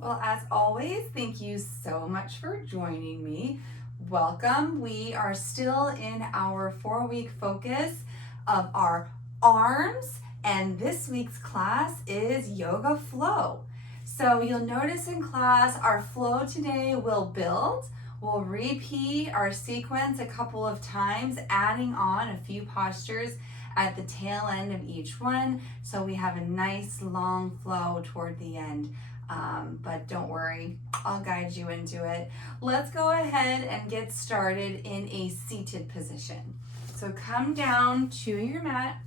Well, as always, thank you so much for joining me. Welcome. We are still in our 4-week focus of our arms, and this week's class is Yoga Flow. So you'll notice in class our flow today will build. We'll repeat our sequence a couple of times, adding on a few postures at the tail end of each one, so we have a nice long flow toward the end. But don't worry, I'll guide you into it. Let's go ahead and get started in a seated position. So come down to your mat,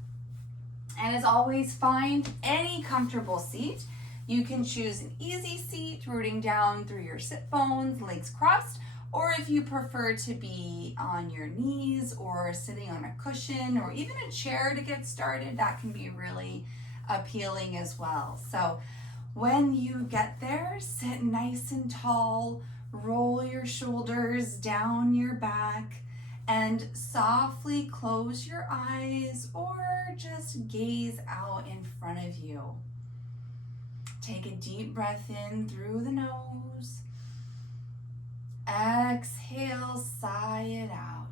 and as always, find any comfortable seat. You can choose an easy seat, rooting down through your sit bones, legs crossed, or if you prefer to be on your knees or sitting on a cushion or even a chair to get started, that can be really appealing as well. So when you get there, sit nice and tall, roll your shoulders down your back, and softly close your eyes or just gaze out in front of you. Take a deep breath in through the nose. Exhale, sigh it out.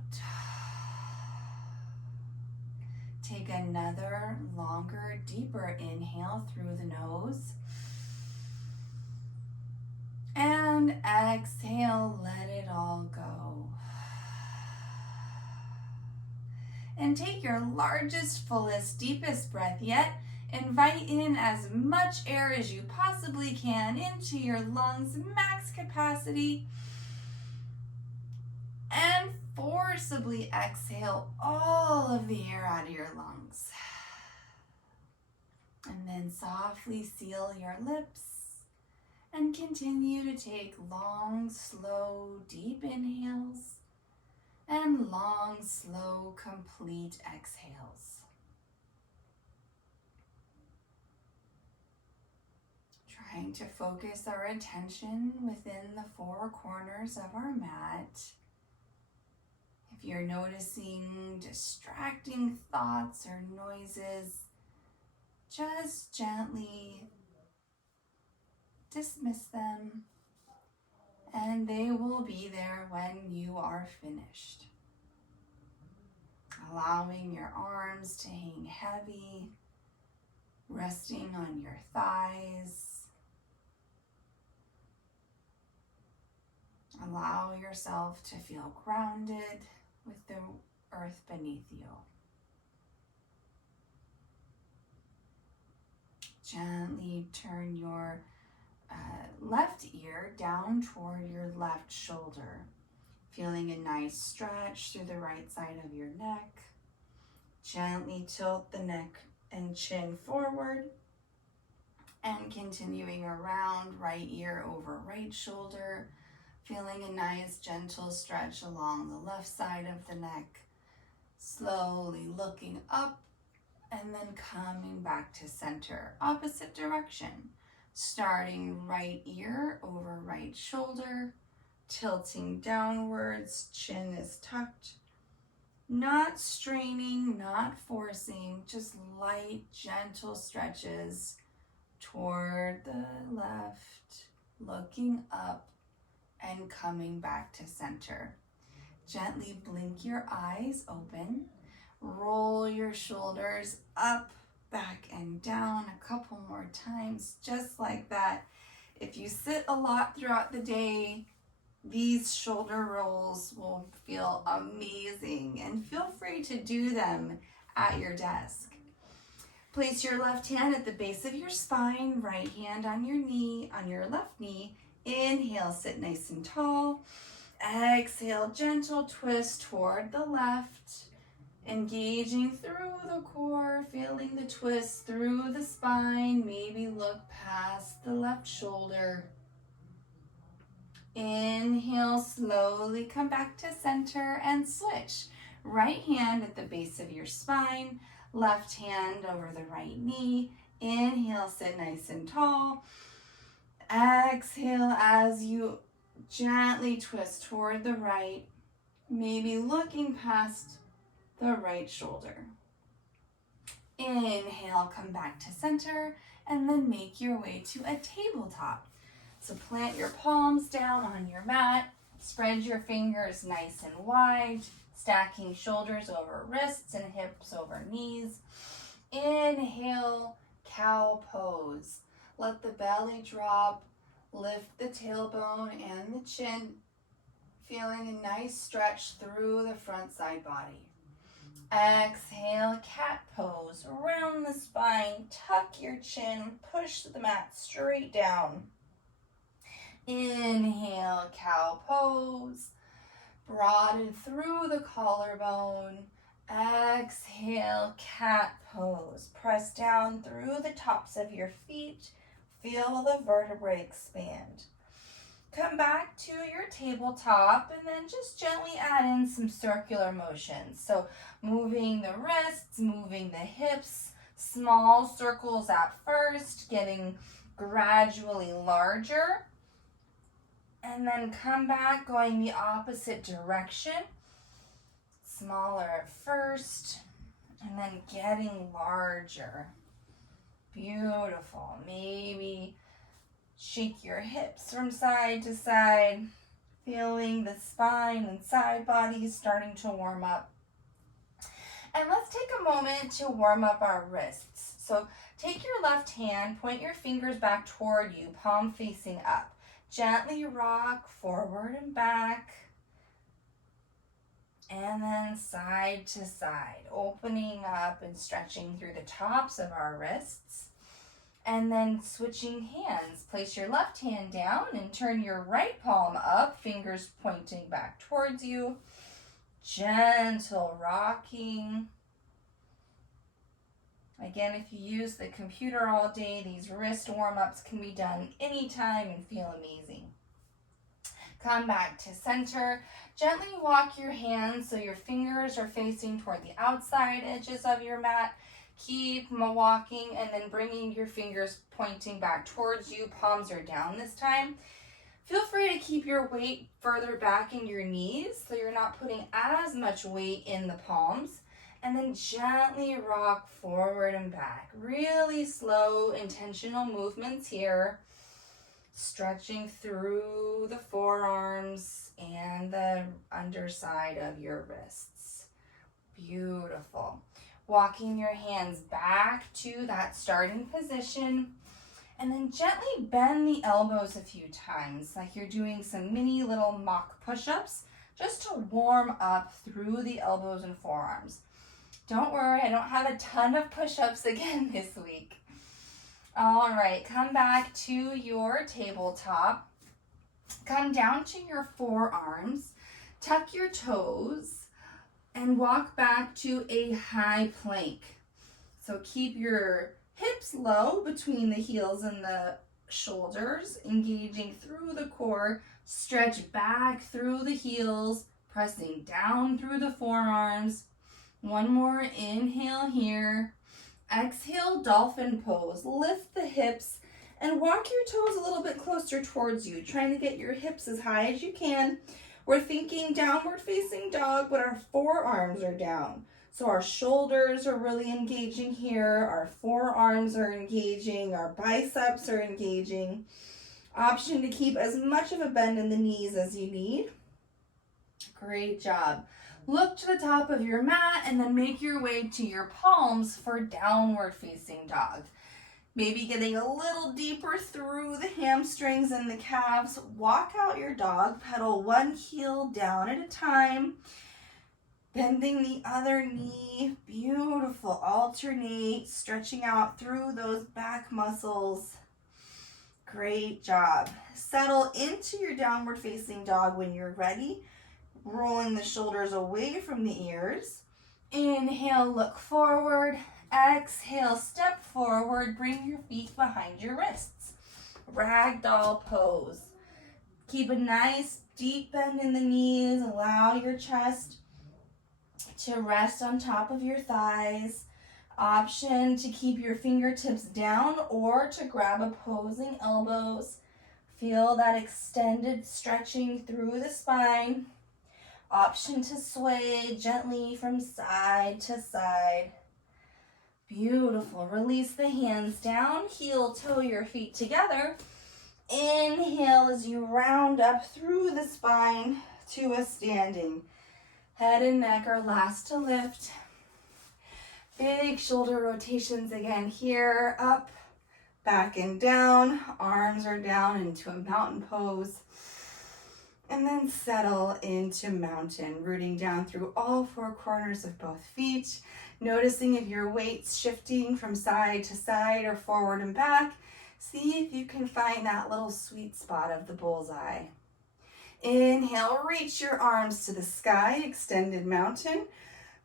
Take another longer, deeper inhale through the nose. And exhale, let it all go. And take your largest, fullest, deepest breath yet. Invite in as much air as you possibly can into your lungs, max capacity. And forcibly exhale all of the air out of your lungs. And then softly seal your lips. And continue to take long, slow, deep inhales and long, slow, complete exhales. Trying to focus our attention within the four corners of our mat. If you're noticing distracting thoughts or noises, just gently dismiss them, and they will be there when you are finished. Allowing your arms to hang heavy, resting on your thighs. Allow yourself to feel grounded with the earth beneath you. Gently turn your left ear down toward your left shoulder, feeling a nice stretch through the right side of your neck. Gently tilt the neck and chin forward, and continuing around right ear over right shoulder, feeling a nice gentle stretch along the left side of the neck, slowly looking up and then coming back to center, opposite direction. Starting right ear over right shoulder, tilting downwards, chin is tucked. Not straining, not forcing, just light, gentle stretches toward the left, looking up and coming back to center. Gently blink your eyes open, roll your shoulders up, back and down a couple more times, just like that. If you sit a lot throughout the day, these shoulder rolls will feel amazing, and feel free to do them at your desk. Place your left hand at the base of your spine, right hand on your knee, on your left knee. Inhale, sit nice and tall. Exhale, gentle twist toward the left. Engaging through the core, feeling the twist through the spine. Maybe look past the left shoulder. Inhale, slowly come back to center and switch. Right hand at the base of your spine, left hand over the right knee. Inhale, sit nice and tall. Exhale as you gently twist toward the right, maybe looking past the right shoulder. Inhale, come back to center, and then make your way to a tabletop. So plant your palms down on your mat. Spread your fingers nice and wide, stacking shoulders over wrists and hips over knees. Inhale, cow pose. Let the belly drop. Lift the tailbone and the chin, feeling a nice stretch through the front side body. Exhale, cat pose. Round the spine, tuck your chin, push the mat straight down. Inhale, cow pose. Broaden through the collarbone. Exhale, cat pose. Press down through the tops of your feet. Feel the vertebrae expand. Come back to your tabletop and then just gently add in some circular motions. So moving the wrists, moving the hips, small circles at first, getting gradually larger. And then come back going the opposite direction. Smaller at first, and then getting larger. Beautiful. Maybe shake your hips from side to side, feeling the spine and side body starting to warm up. And let's take a moment to warm up our wrists. So take your left hand, point your fingers back toward you, palm facing up. Gently rock forward and back, and then side to side, opening up and stretching through the tops of our wrists. And then switching hands. Place your left hand down and turn your right palm up, fingers pointing back towards you. Gentle rocking. Again, if you use the computer all day, these wrist warm-ups can be done anytime and feel amazing. Come back to center. Gently walk your hands so your fingers are facing toward the outside edges of your mat. Keep walking and then bringing your fingers pointing back towards you. Palms are down this time. Feel free to keep your weight further back in your knees so you're not putting as much weight in the palms. And then gently rock forward and back. Really slow, intentional movements here. Stretching through the forearms and the underside of your wrists. Beautiful. Walking your hands back to that starting position. And then gently bend the elbows a few times, like you're doing some mini little mock push-ups, just to warm up through the elbows and forearms. Don't worry, I don't have a ton of push-ups again this week. All right, come back to your tabletop. Come down to your forearms, tuck your toes, and walk back to a high plank. So keep your hips low between the heels and the shoulders, engaging through the core. Stretch back through the heels, pressing down through the forearms. One more inhale here. Exhale, dolphin pose. Lift the hips and walk your toes a little bit closer towards you, trying to get your hips as high as you can. We're thinking downward facing dog, but our forearms are down. So our shoulders are really engaging here. Our forearms are engaging. Our biceps are engaging. Option to keep as much of a bend in the knees as you need. Great job. Look to the top of your mat and then make your way to your palms for downward facing dog. Maybe getting a little deeper through the hamstrings and the calves. Walk out your dog, pedal one heel down at a time. Bending the other knee. Beautiful. Alternate, stretching out through those back muscles. Great job. Settle into your downward facing dog when you're ready. Rolling the shoulders away from the ears. Inhale, look forward. Exhale, step forward. Bring your feet behind your wrists. Ragdoll pose. Keep a nice deep bend in the knees. Allow your chest to rest on top of your thighs. Option to keep your fingertips down or to grab opposing elbows. Feel that extended stretching through the spine. Option to sway gently from side to side. Beautiful. Release the hands down. Heel toe your feet together. Inhale as you round up through the spine to a standing. Head and neck are last to lift. Big shoulder rotations again here, up, back and down. Arms are down into a mountain pose. And then settle into mountain, rooting down through all four corners of both feet. Noticing if your weight's shifting from side to side or forward and back. See if you can find that little sweet spot of the bullseye. Inhale, reach your arms to the sky, extended mountain.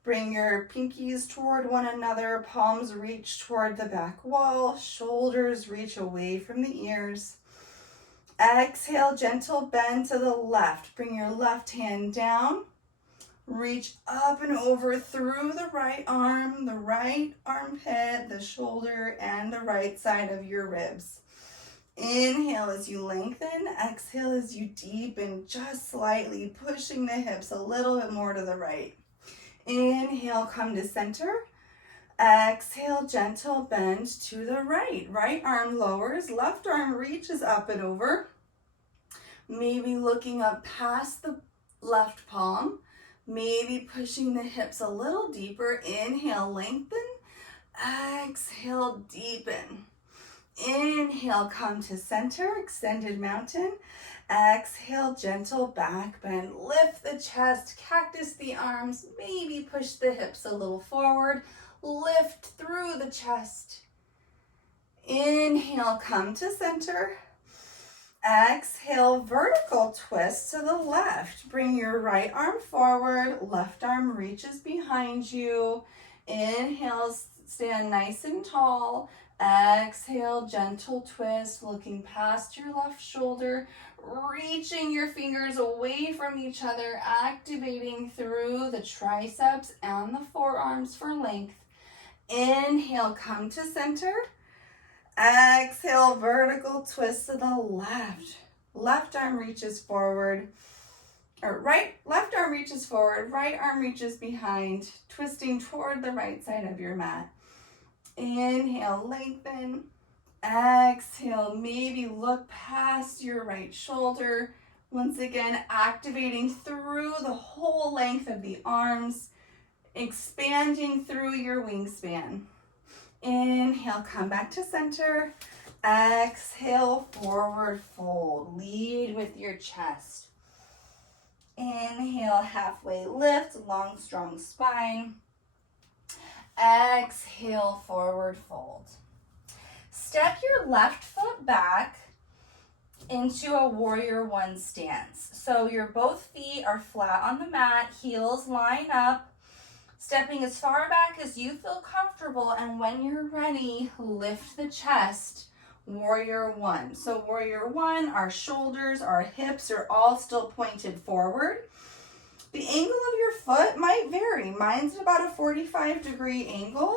Bring your pinkies toward one another, palms reach toward the back wall, shoulders reach away from the ears. Exhale, gentle bend to the left. Bring your left hand down. Reach up and over through the right arm, the right armpit, the shoulder, and the right side of your ribs. Inhale as you lengthen. Exhale as you deepen, just slightly pushing the hips a little bit more to the right. Inhale, come to center. Exhale, gentle bend to the right. Right arm lowers, left arm reaches up and over. Maybe looking up past the left palm. Maybe pushing the hips a little deeper. Inhale, lengthen. Exhale, deepen. Inhale, come to center, extended mountain. Exhale, gentle back bend. Lift the chest, cactus the arms. Maybe push the hips a little forward. Lift through the chest. Inhale, come to center. Exhale, vertical twist to the left. Bring your right arm forward, left arm reaches behind you. Inhale, stand nice and tall. Exhale, gentle twist, looking past your left shoulder, reaching your fingers away from each other, activating through the triceps and the forearms for length. Inhale, come to center. Exhale, vertical twist to the left. Left arm reaches forward, left arm reaches forward, right arm reaches behind, twisting toward the right side of your mat. Inhale, lengthen. Exhale, maybe look past your right shoulder. Once again, activating through the whole length of the arms, expanding through your wingspan. Inhale, come back to center. Exhale, forward fold. Lead with your chest. Inhale, halfway lift, long, strong spine. Exhale, forward fold. Step your left foot back into a warrior one stance. So your both feet are flat on the mat, heels line up, stepping as far back as you feel comfortable, and when you're ready, lift the chest, warrior one. So warrior one, our shoulders, our hips are all still pointed forward. The angle of your foot might vary. Mine's about a 45-degree angle,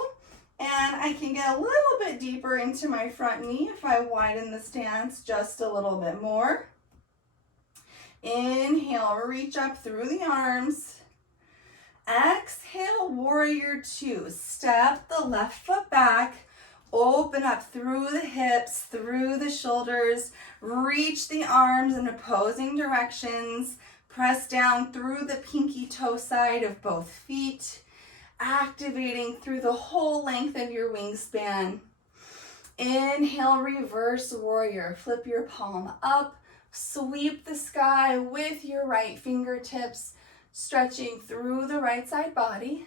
and I can get a little bit deeper into my front knee if I widen the stance just a little bit more. Inhale, reach up through the arms. Exhale, warrior two. Step the left foot back, open up through the hips, through the shoulders, reach the arms in opposing directions. Press down through the pinky toe side of both feet, activating through the whole length of your wingspan. Inhale, reverse warrior. Flip your palm up, sweep the sky with your right fingertips, stretching through the right side body.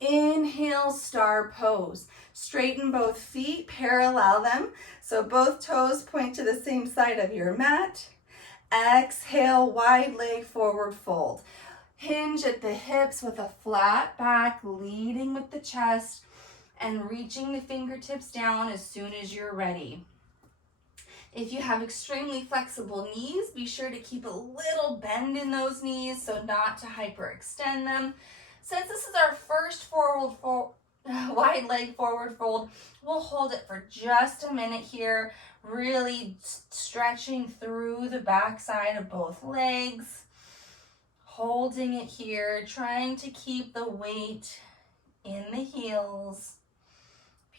Inhale, star pose. Straighten both feet, parallel them, so both toes point to the same side of your mat. Exhale, wide leg forward fold. Hinge at the hips with a flat back, leading with the chest, and reaching the fingertips down as soon as you're ready. If you have extremely flexible knees, be sure to keep a little bend in those knees so not to hyperextend them. Since this is our first wide leg forward fold, we'll hold it for just a minute here, really stretching through the back side of both legs, holding it here, trying to keep the weight in the heels.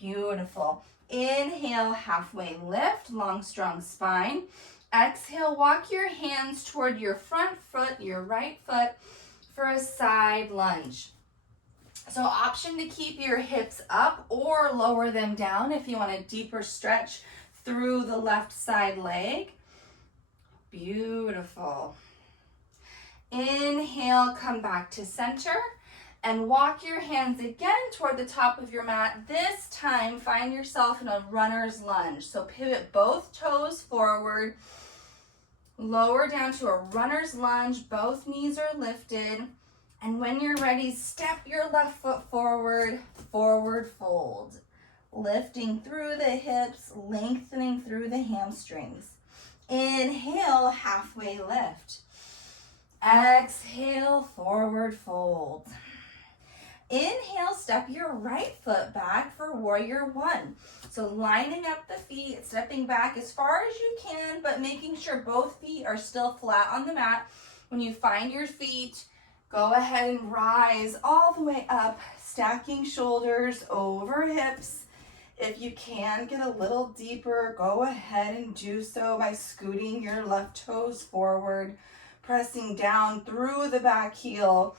Beautiful. Inhale, halfway lift, long, strong spine. Exhale, walk your hands toward your front foot, your right foot, for a side lunge. So option to keep your hips up or lower them down if you want a deeper stretch through the left side leg. Beautiful. Inhale, come back to center and walk your hands again toward the top of your mat. This time, find yourself in a runner's lunge. So pivot both toes forward, lower down to a runner's lunge, both knees are lifted. And when you're ready, step your left foot forward, forward fold. Lifting through the hips, lengthening through the hamstrings. Inhale, halfway lift. Exhale, forward fold. Inhale, step your right foot back for warrior one. So lining up the feet, stepping back as far as you can, but making sure both feet are still flat on the mat. When you find your feet, go ahead and rise all the way up, stacking shoulders over hips. If you can get a little deeper, go ahead and do so by scooting your left toes forward, pressing down through the back heel,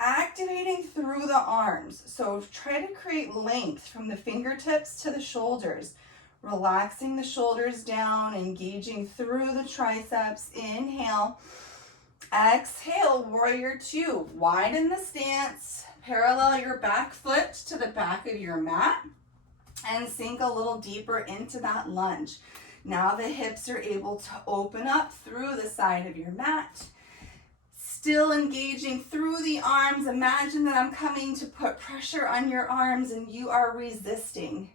activating through the arms. So try to create length from the fingertips to the shoulders, relaxing the shoulders down, engaging through the triceps. Inhale. Exhale, warrior two. Widen the stance, parallel your back foot to the back of your mat, and sink a little deeper into that lunge. Now the hips are able to open up through the side of your mat. Still engaging through the arms. Imagine that I'm coming to put pressure on your arms and you are resisting.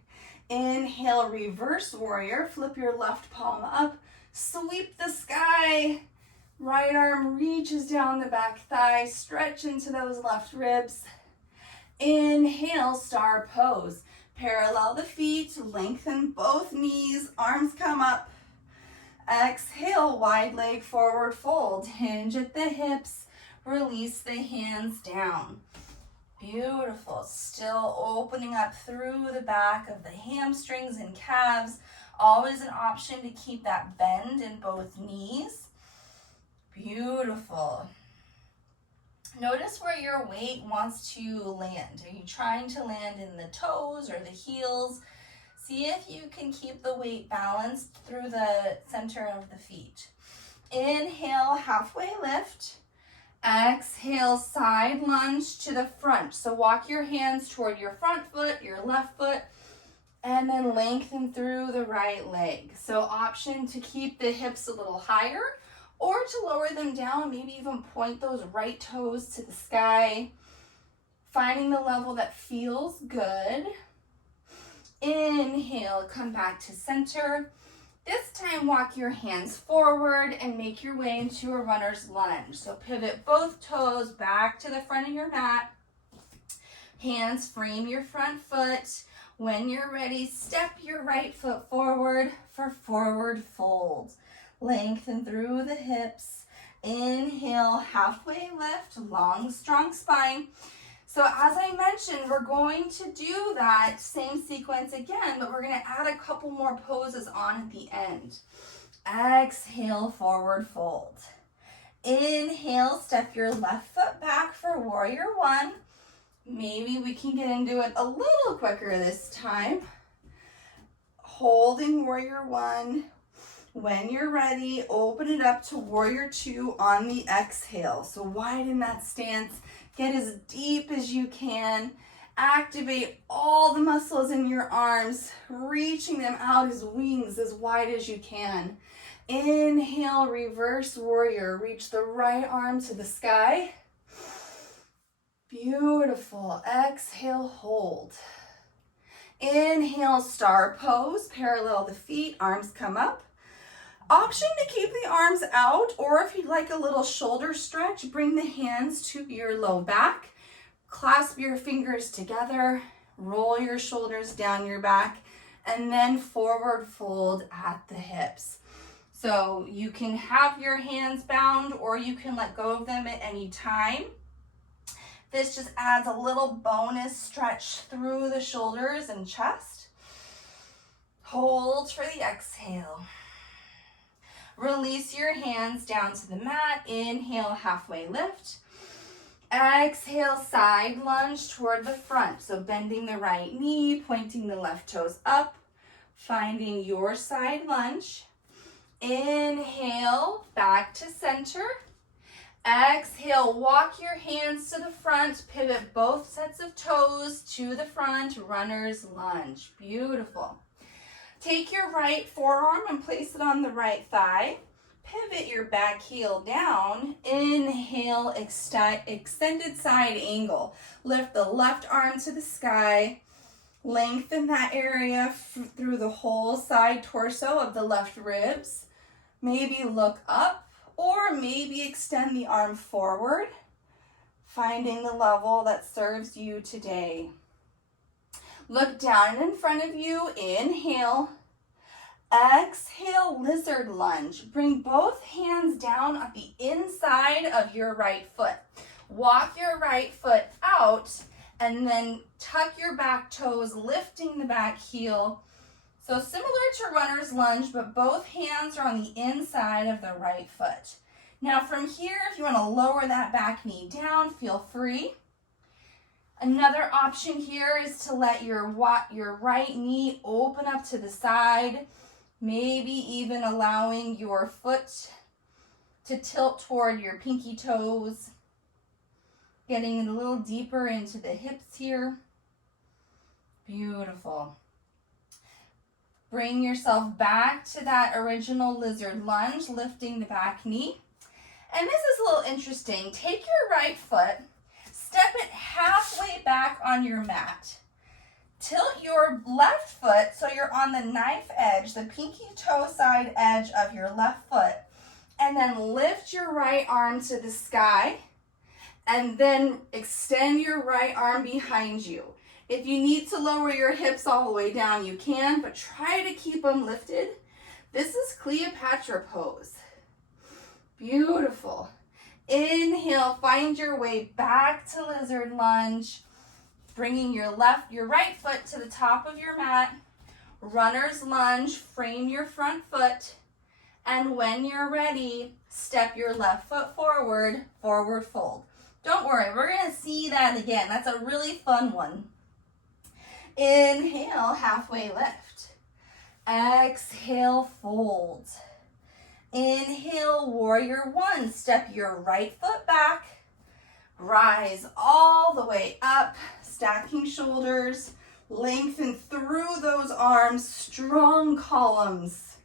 Inhale, reverse warrior. Flip your left palm up. Sweep the sky. Right arm reaches down the back thigh. Stretch into those left ribs. Inhale, star pose. Parallel the feet. Lengthen both knees. Arms come up. Exhale, wide leg forward fold. Hinge at the hips. Release the hands down. Beautiful. Still opening up through the back of the hamstrings and calves. Always an option to keep that bend in both knees. Beautiful. Notice where your weight wants to land. Are you trying to land in the toes or the heels? See if you can keep the weight balanced through the center of the feet. Inhale, halfway lift. Exhale, side lunge to the front. So walk your hands toward your front foot, your left foot, and then lengthen through the right leg. So option to keep the hips a little higher or to lower them down, maybe even point those right toes to the sky. Finding the level that feels good. Inhale, come back to center. This time, walk your hands forward and make your way into a runner's lunge. So pivot both toes back to the front of your mat. Hands frame your front foot. When you're ready, step your right foot forward for forward fold. Lengthen through the hips. Inhale, halfway lift, long, strong spine. So as I mentioned, we're going to do that same sequence again, but we're going to add a couple more poses on at the end. Exhale, forward fold. Inhale, step your left foot back for warrior one. Maybe we can get into it a little quicker this time. Holding warrior one. When you're ready, open it up to warrior two on the exhale. So widen that stance. Get as deep as you can. Activate all the muscles in your arms, reaching them out as wings as wide as you can. Inhale, reverse warrior. Reach the right arm to the sky. Beautiful. Exhale, hold. Inhale, star pose. Parallel the feet, arms come up. Option to keep the arms out, or if you'd like a little shoulder stretch, bring the hands to your low back. Clasp your fingers together, roll your shoulders down your back, and then forward fold at the hips. So you can have your hands bound or you can let go of them at any time. This just adds a little bonus stretch through the shoulders and chest. Hold for the exhale. Release your hands down to the mat. Inhale, halfway lift. Exhale, side lunge toward the front. So bending the right knee, pointing the left toes up, finding your side lunge. Inhale, back to center. Exhale, walk your hands to the front, pivot both sets of toes to the front, runner's lunge. Beautiful. Take your right forearm and place it on the right thigh. Pivot your back heel down. Inhale, extended side angle. Lift the left arm to the sky. Lengthen that area through the whole side torso of the left ribs. Maybe look up or maybe extend the arm forward, finding the level that serves you today. Look down in front of you. Inhale. Exhale, lizard lunge. Bring both hands down at the inside of your right foot. Walk your right foot out and then tuck your back toes, lifting the back heel. So similar to runner's lunge, but both hands are on the inside of the right foot. Now from here, if you want to lower that back knee down, feel free. Another option here is to let your right knee open up to the side, maybe even allowing your foot to tilt toward your pinky toes, getting a little deeper into the hips here. Beautiful. Bring yourself back to that original lizard lunge, lifting the back knee. And this is a little interesting. Take your right foot, step it halfway back on your mat. Tilt your left foot so you're on the knife edge, the pinky toe side edge of your left foot. And then lift your right arm to the sky. And then extend your right arm behind you. If you need to lower your hips all the way down, you can, but try to keep them lifted. This is Cleopatra pose. Beautiful. Inhale, find your way back to lizard lunge, bringing your right foot to the top of your mat. Runner's lunge, frame your front foot, and when you're ready, step your left foot forward, forward fold. Don't worry, we're going to see that again. That's a really fun one. Inhale, halfway lift. Exhale, fold. Inhale, warrior one. Step your right foot back. Rise all the way up, stacking shoulders. Lengthen through those arms, strong columns.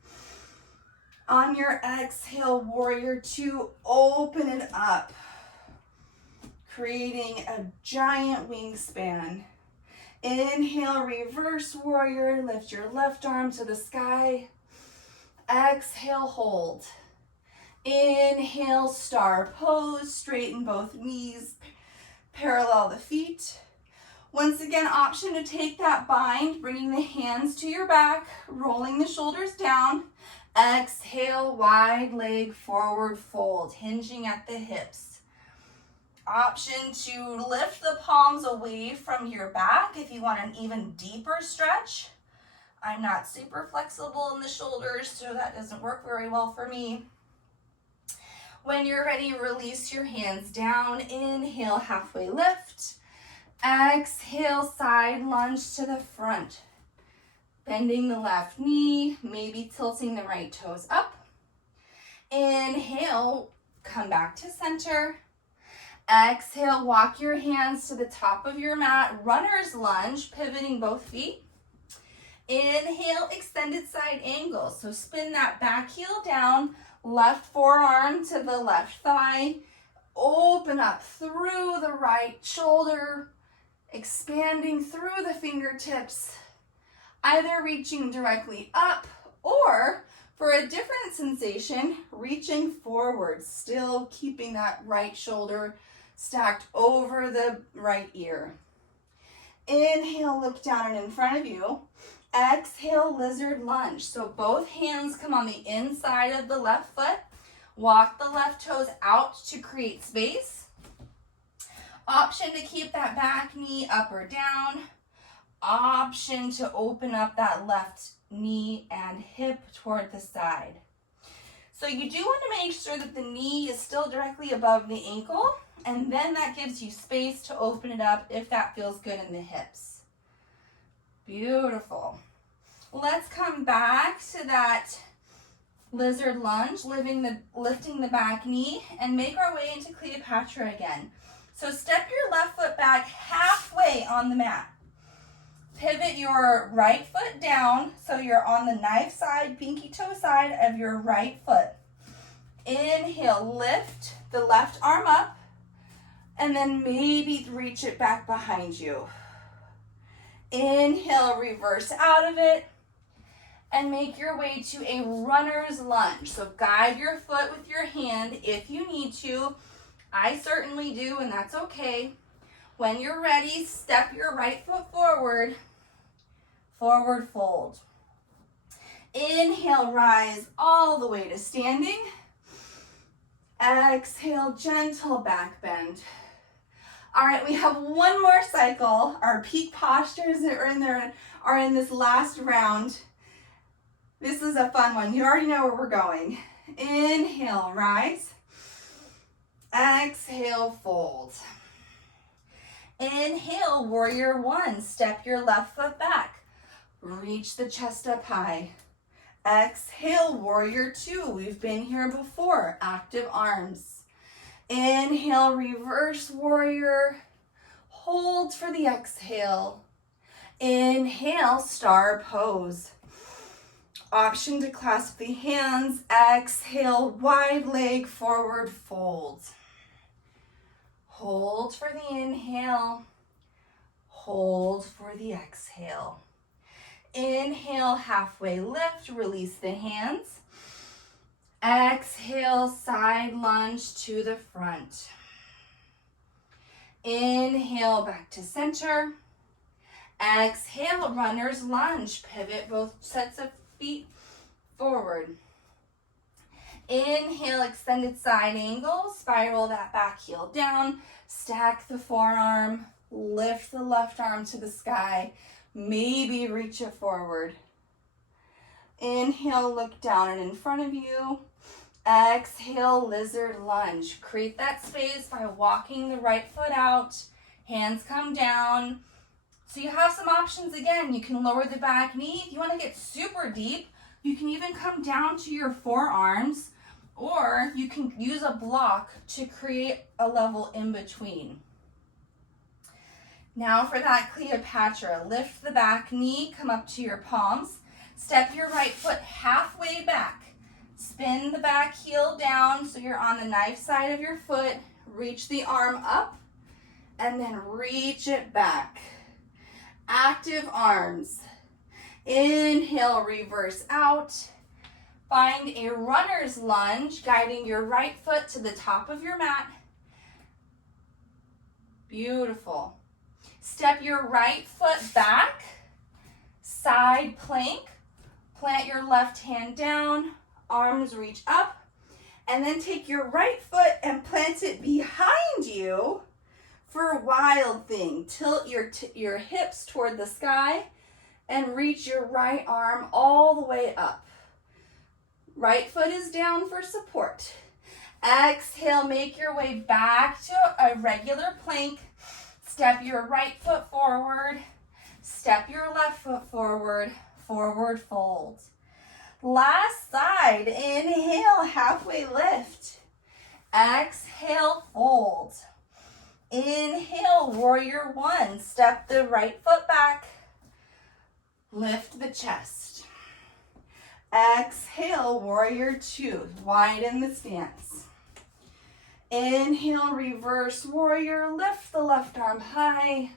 On your exhale, warrior two, open it up, creating a giant wingspan. Inhale, reverse warrior, lift your left arm to the sky. Exhale, hold. Inhale, star pose, straighten both knees, parallel the feet. Once again, option to take that bind, bringing the hands to your back, rolling the shoulders down. Exhale, wide leg forward fold, hinging at the hips. Option to lift the palms away from your back if you want an even deeper stretch. I'm not super flexible in the shoulders, so that doesn't work very well for me. When you're ready, release your hands down. Inhale, halfway lift. Exhale, side lunge to the front. Bending the left knee, maybe tilting the right toes up. Inhale, come back to center. Exhale, walk your hands to the top of your mat. Runner's lunge, pivoting both feet. Inhale, extended side angle. So spin that back heel down, left forearm to the left thigh. Open up through the right shoulder, expanding through the fingertips, either reaching directly up or, for a different sensation, reaching forward, still keeping that right shoulder stacked over the right ear. Inhale, look down and in front of you. Exhale, lizard lunge. So both hands come on the inside of the left foot. Walk the left toes out to create space. Option to keep that back knee up or down. Option to open up that left knee and hip toward the side. So you do want to make sure that the knee is still directly above the ankle, and then that gives you space to open it up if that feels good in the hips. Beautiful. Let's come back to that lizard lunge, lifting the back knee, and make our way into Cleopatra again. So step your left foot back halfway on the mat. Pivot your right foot down so you're on the knife side, pinky toe side of your right foot. Inhale, lift the left arm up, and then maybe reach it back behind you. Inhale, reverse out of it, and make your way to a runner's lunge. So guide your foot with your hand if you need to. I certainly do, and that's okay. When you're ready, step your right foot forward. Forward fold. Inhale, rise all the way to standing. Exhale, gentle back bend. All right, we have one more cycle. Our peak postures are in this last round. This is a fun one. You already know where we're going. Inhale, rise. Exhale, fold. Inhale, warrior one. Step your left foot back. Reach the chest up high. Exhale, warrior two. We've been here before. Active arms. Inhale, reverse warrior. Hold for the exhale. Inhale, star pose. Option to clasp the hands. Exhale, wide leg forward fold. Hold for the inhale. Hold for the exhale. Inhale, halfway lift, release the hands. Exhale, side lunge to the front. Inhale, back to center. Exhale, runner's lunge. Pivot both sets of feet forward. Inhale, extended side angle. Spiral that back heel down. Stack the forearm. Lift the left arm to the sky. Maybe reach it forward. Inhale, look down and in front of you. Exhale, lizard lunge. Create that space by walking the right foot out. Hands come down. So you have some options again. You can lower the back knee. If you want to get super deep, you can even come down to your forearms, or you can use a block to create a level in between. Now for that Cleopatra, lift the back knee, come up to your palms, step your right foot halfway back, spin the back heel down so you're on the knife side of your foot, reach the arm up, and then reach it back. Active arms. Inhale, reverse out. Find a runner's lunge, guiding your right foot to the top of your mat. Beautiful. Step your right foot back, side plank, plant your left hand down, arms reach up, and then take your right foot and plant it behind you for a wild thing. Tilt your hips toward the sky and reach your right arm all the way up. Right foot is down for support. Exhale, make your way back to a regular plank. Step your right foot forward, step your left foot forward, forward fold. Last side, inhale, halfway lift. Exhale, fold. Inhale, warrior one. Step the right foot back, lift the chest. Exhale, warrior two. Widen the stance. Inhale, reverse warrior, lift the left arm high.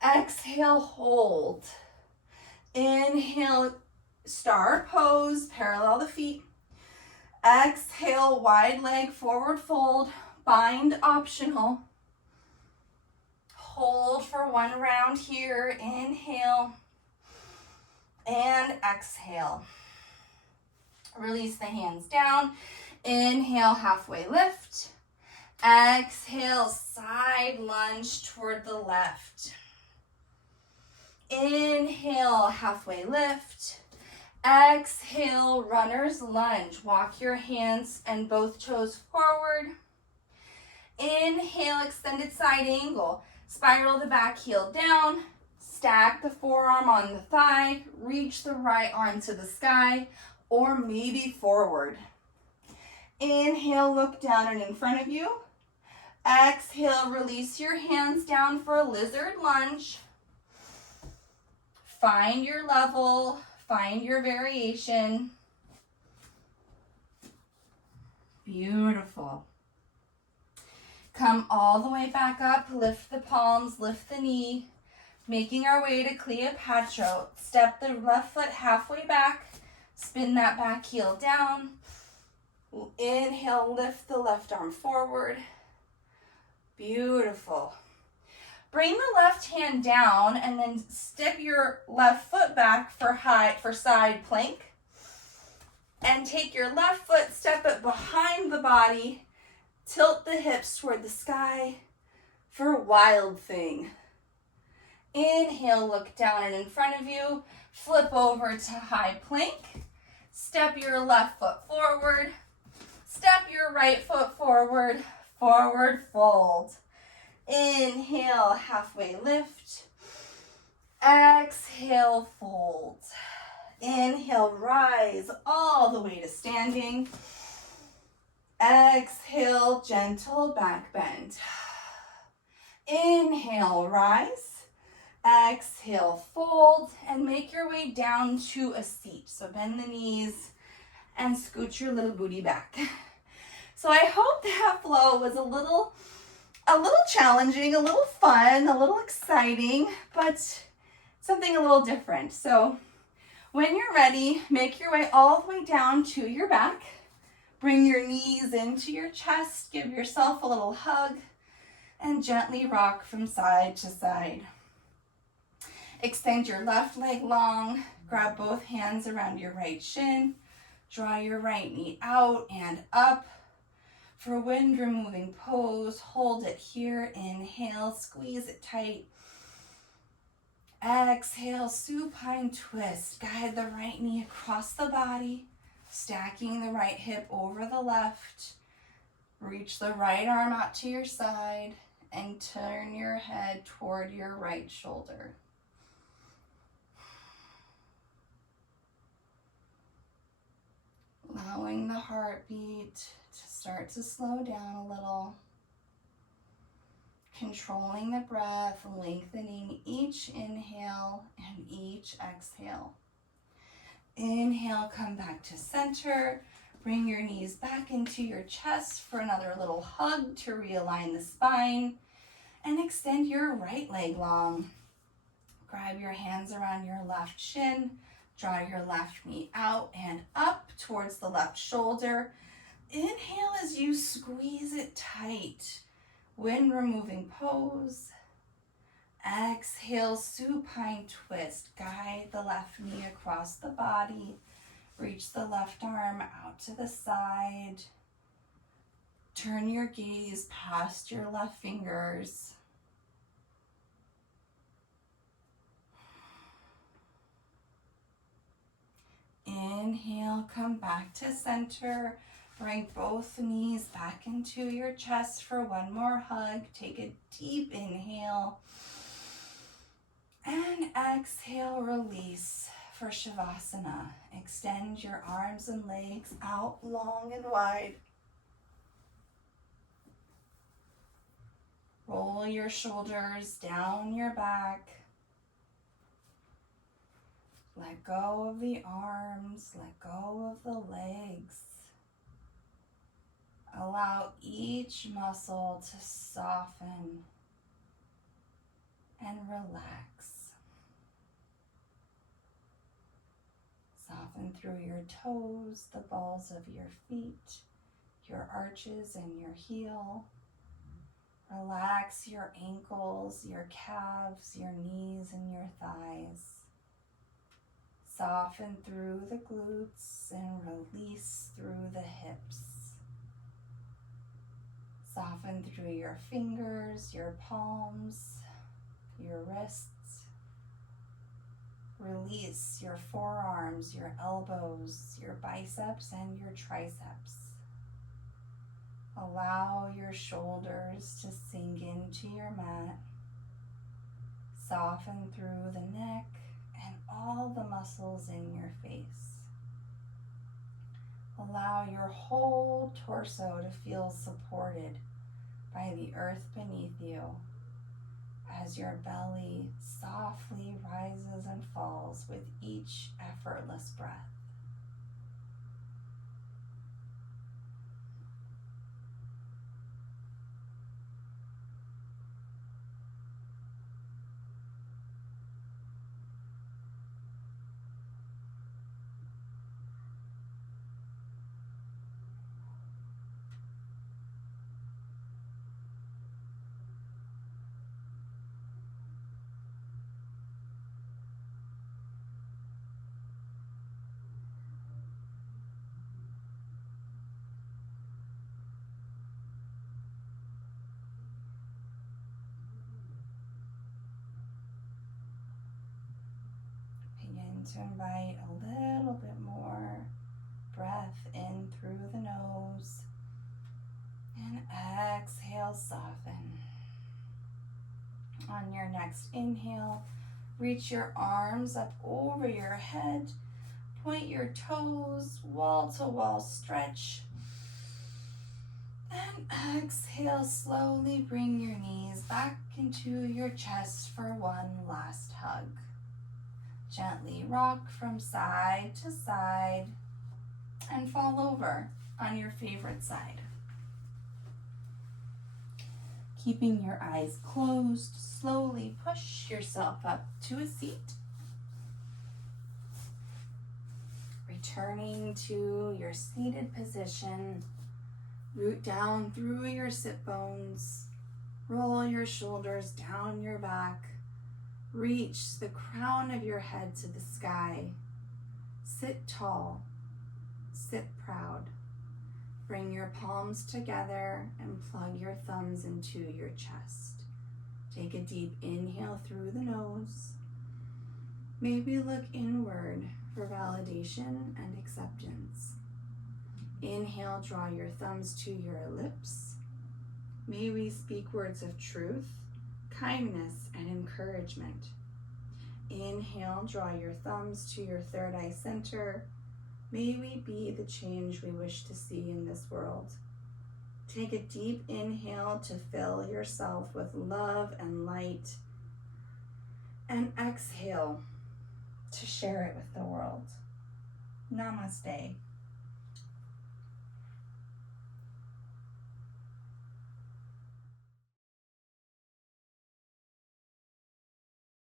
Exhale, hold. Inhale, star pose, parallel the feet. Exhale, wide leg forward fold, bind optional. Hold for one round here, inhale and exhale. Release the hands down. Inhale, halfway lift. Exhale, side lunge toward the left. Inhale, halfway lift. Exhale, runner's lunge. Walk your hands and both toes forward. Inhale, extended side angle. Spiral the back heel down. Stack the forearm on the thigh. Reach the right arm to the sky or maybe forward. Inhale, look down and in front of you. Exhale, release your hands down for a lizard lunge. Find your level, find your variation. Beautiful. Come all the way back up, lift the palms, lift the knee. Making our way to Cleopatra. Step the left foot halfway back, spin that back heel down. Inhale, lift the left arm forward. Beautiful. Bring the left hand down and then step your left foot back for side plank. And take your left foot, step it behind the body, tilt the hips toward the sky for wild thing. Inhale, look down and in front of you, flip over to high plank. Step your left foot forward, step your right foot forward, forward fold. Inhale, halfway lift. Exhale, fold. Inhale, rise all the way to standing. Exhale, gentle back bend. Inhale, rise. Exhale, fold, and make your way down to a seat. So bend the knees and scoot your little booty back. So I hope that flow was a little challenging, a little fun, a little exciting, but something a little different. So when you're ready, make your way all the way down to your back. Bring your knees into your chest, give yourself a little hug, and gently rock from side to side. Extend your left leg long, grab both hands around your right shin, draw your right knee out and up. For wind removing pose, hold it here. Inhale, squeeze it tight. Exhale, supine twist. Guide the right knee across the body, stacking the right hip over the left. Reach the right arm out to your side and turn your head toward your right shoulder. Allowing the heartbeat to start to slow down a little. Controlling the breath, lengthening each inhale and each exhale. Inhale, come back to center. Bring your knees back into your chest for another little hug to realign the spine. And extend your right leg long. Grab your hands around your left shin. Draw your left knee out and up towards the left shoulder. Inhale as you squeeze it tight. Wind removing pose. Exhale, supine twist. Guide the left knee across the body. Reach the left arm out to the side. Turn your gaze past your left fingers. Inhale, come back to center. Bring both knees back into your chest for one more hug. Take a deep inhale. And exhale, release for Shavasana. Extend your arms and legs out long and wide. Roll your shoulders down your back. Let go of the arms, let go of the legs. Allow each muscle to soften and relax. Soften through your toes, the balls of your feet, your arches and your heel. Relax your ankles, your calves, your knees and your thighs. Soften through the glutes and release through the hips. Soften through your fingers, your palms, your wrists. release your forearms, your elbows, your biceps, and your triceps. Allow your shoulders to sink into your mat. Soften through the neck and all the muscles in your face. Allow your whole torso to feel supported by the earth beneath you as your belly softly rises and falls with each effortless breath. Begin to invite a little bit more breath in through the nose and exhale, soften. On your next inhale, reach your arms up over your head, point your toes, wall-to-wall stretch. And exhale, slowly bring your knees back into your chest for one last hug. Gently rock from side to side and fall over on your favorite side. Keeping your eyes closed, slowly push yourself up to a seat. Returning to your seated position, root down through your sit bones, roll your shoulders down your back, reach the crown of your head to the sky. Sit tall, sit proud. Bring your palms together and plug your thumbs into your chest. Take a deep inhale through the nose. Maybe look inward for validation and acceptance. Inhale, draw your thumbs to your lips. May we speak words of truth, kindness, and encouragement. Inhale, draw your thumbs to your third eye center. May we be the change we wish to see in this world. Take a deep inhale to fill yourself with love and light. And exhale to share it with the world. Namaste.